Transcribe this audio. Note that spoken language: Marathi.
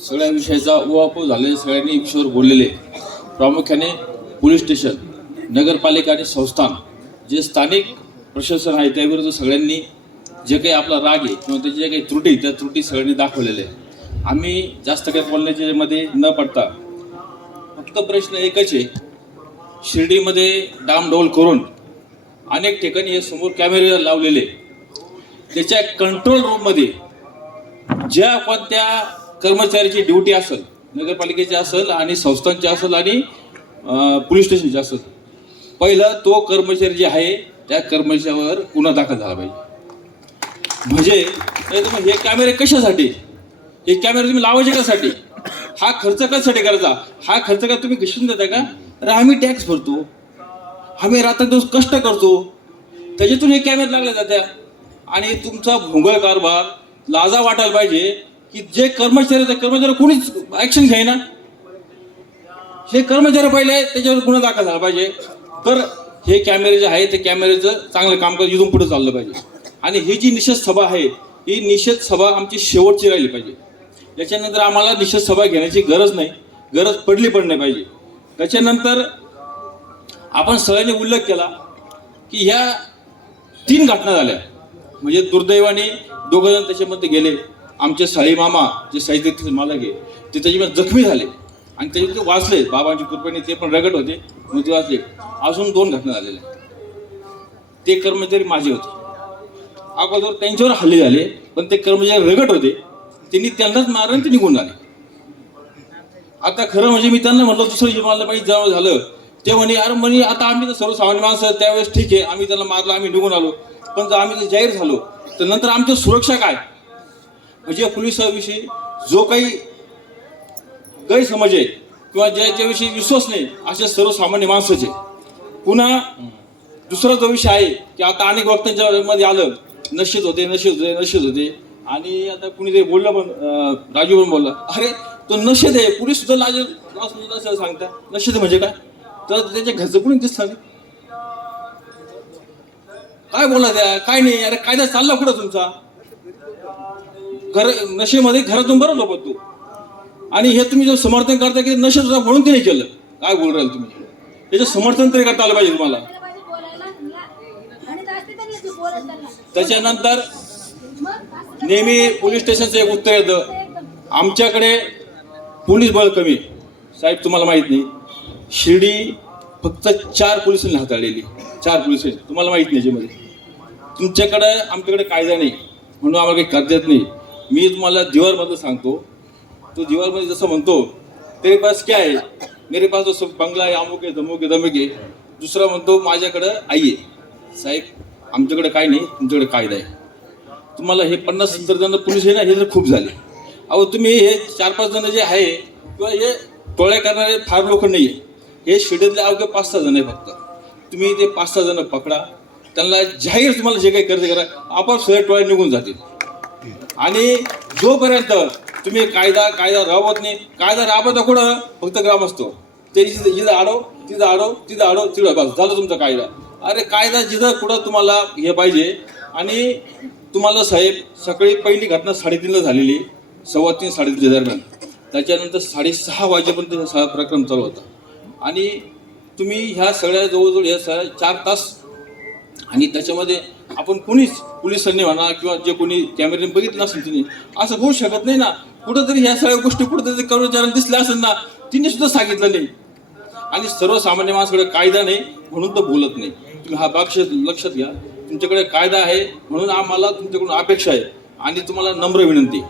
सगळ्या विषयाचा उहापोह झालेले सगळ्यांनी विषयावर बोललेले. प्रामुख्याने पोलीस स्टेशन नगरपालिका आणि संस्थान जे स्थानिक प्रशासन आहे त्याविरुद्ध सगळ्यांनी जे काही आपला राग आहे किंवा त्याची जे काही त्रुटी त्या त्रुटी सगळ्यांनी दाखवलेल्या आहे आम्ही जास्त काही बोलण्याच्या न पडता फक्त प्रश्न एकच आहे. शिर्डीमध्ये डामडोल करून अनेक ठिकाणी हे समोर कॅमेरे लावलेले. त्याच्या कंट्रोल रूममध्ये ज्या कोणत्या कर्मचाऱ्याची ड्युटी असेल नगरपालिकेची असेल आणि संस्थांची असेल आणि पोलीस स्टेशनची असेल. पहिलं तो कर्मचारी जे आहे त्या कर्मचाऱ्यावर गुन्हा दाखल झाला पाहिजे. म्हणजे मग हे कॅमेरे कशासाठी? हे कॅमेरे तुम्ही लावायचे कशासाठी? हा खर्च कशासाठी करायचा? हा खर्च का तुम्ही घसून देता का? अरे आम्ही टॅक्स भरतो. आम्ही रात्रदिवस कष्ट करतो. त्याच्यातून हे कॅमेरे लागले जात्या. आणि तुमचा भोंगळ कारभार लाजा वाटायला पाहिजे. की जे कर्मचारी आहेत, त्या कर्मचारी कोणीच ऍक्शन घ्यायना हे कर्मचारी पहिले त्याच्यावर गुन्हा दाखल झाला पाहिजे. तर हे कॅमेरे जे आहे ते कॅमेरेचं चांगलं कामकाज इथून पुढे चाललं पाहिजे. आणि ही जी निषेध सभा आहे ही निषेध सभा आमची शेवटची राहिली पाहिजे. त्याच्यानंतर आम्हाला निषेध सभा घेण्याची गरज नाही. गरज पडली पण नाही पाहिजे. त्याच्यानंतर आपण सगळ्यांनी उल्लेख केला की ह्या तीन घटना झाल्या. म्हणजे दुर्दैवाने दोघं जण त्याच्यामध्ये गेले. आमचे साळी मामा जे साहित्य मालक आहे ते त्याच्यामध्ये जखमी झाले. आणि त्याच्यात ते वाचले. बाबांची कृपेने ते पण रगट होते. मग ते वाचले. अजून दोन घटना झालेल्या ते कर्मचारी माझे होते. अगोदर त्यांच्यावर हल्ले झाले पण ते कर्मचारी रगट होते. त्यांनी त्यांनाच मारलं आणि ते निघून झाले. आता खरं म्हणजे मी त्यांना म्हटलं दुसरं जे पाहिजे माहिती जवळ झालं ते म्हणे अरे म्हणे आता आम्ही तर सर्वसामान्य माणसं त्यावेळेस ठीक आहे. आम्ही त्याला मारलं आम्ही निघून आलो. पण जर आम्ही जर जाहीर झालो तर नंतर आमची सुरक्षा काय? म्हणजे पोलिसाविषयी जो काही गैरसमज आहे किंवा ज्याच्याविषयी विश्वास नाही असे सर्वसामान्य माणसाचे. पुन्हा दुसरा जो विषय आहे की आता अनेक वक्त्यांच्या मध्ये आलं नशेत होते नशेत होते नशेत होते. आणि आता कुणीतरी बोललं पण राजू पण बोलला अरे तो नशेत आहे पुढे सुद्धा लाज असं सांगता. नशेत म्हणजे काय? तर त्याच्या घरचं कुणी दिसतं काय बोला त्या? काय नाही अरे कायदा चालला कुठं तुमचा? घर नशेमध्ये घरातून बरं लोक तू. आणि हे तुम्ही जो समर्थन करता की नशे तुझा म्हणून ते नाही केलं. काय बोल राहील तुम्ही? त्याचं समर्थन तरी करता आलं पाहिजे तुम्हाला. त्याच्यानंतर नेहमी पोलीस स्टेशनचं एक उत्तर येतं. आमच्याकडे पोलीस बळ कमी. आहे. साहेब तुम्हाला माहीत नाही. शिर्डी फक्त चार पोलिसांनी हाताळलेली. चार पोलीस तुम्हाला माहीत नाही याच्यामध्ये. तुमच्याकडे आमच्याकडे कायदा नाही. म्हणून आम्हाला काही करता येत नाही. मी तुम्हाला दिवारमधलं सांगतो. तो दिवारमध्ये जसं म्हणतो तेरे पास क्या आहे मेरे पास जसं बंगला आहे अमुक आहे धमुक आहे धमुक आहे दुसरा म्हणतो माझ्याकडं आई आहे साहेब आमच्याकडे काय नाही तुमच्याकडे कायदा आहे. तुम्हाला हे पन्नास सत्तर जण पोलीस आहे ना हे तर खूप झाले. अहो तुम्ही हे चार पाच जण जे आहे किंवा हे टोळ्या करणारे फार लोक नाही आहे. हे शिड्यातले अवघे पाच सहा जण आहे फक्त. तुम्ही ते पाच सहा जण पकडा. त्यांना जाहीर तुम्हाला जे काही कर्ज करा. आपाप सगळ्या टोळ्या निघून जातील. आणि जोपर्यंत तुम्ही कायदा कायदा राबवत नाही कायदा राबवता कुठं? फक्त ग्रामस्थ. ते जिथं आडव तिथं आडव तिथं आडव तिथं बस झालं तुमचा कायदा. अरे कायदा जिथं कुठं तुम्हाला हे पाहिजे आणि तुम्हाला साहेब सकाळी पहिली घटना साडेतीनला झालेली सव्वा तीन साडेतीनच्या दरम्यान. त्याच्यानंतर साडेसहा वाजेपर्यंत हा प्रक्रम चालू होता. आणि तुम्ही ह्या सगळ्या जवळजवळ ह्या सगळ्या चार तास आणि त्याच्यामध्ये आपण कुणीच पोलिसांनी म्हणा किंवा जे कोणी कॅमेऱ्याने बघितलं असेल तिने असं होऊ शकत नाही ना. कुठंतरी ह्या सगळ्या गोष्टी कुठंतरी कर्मचाऱ्यांना दिसल्या असेल ना तिने सुद्धा सांगितलं नाही. आणि सर्वसामान्य माणसाकडे कायदा नाही म्हणून तो बोलत नाही. तुम्ही हा बाक्ष लक्षात घ्या. तुमच्याकडे कायदा आहे म्हणून आम्हाला तुमच्याकडून अपेक्षा आहे. आणि तुम्हाला नम्र विनंती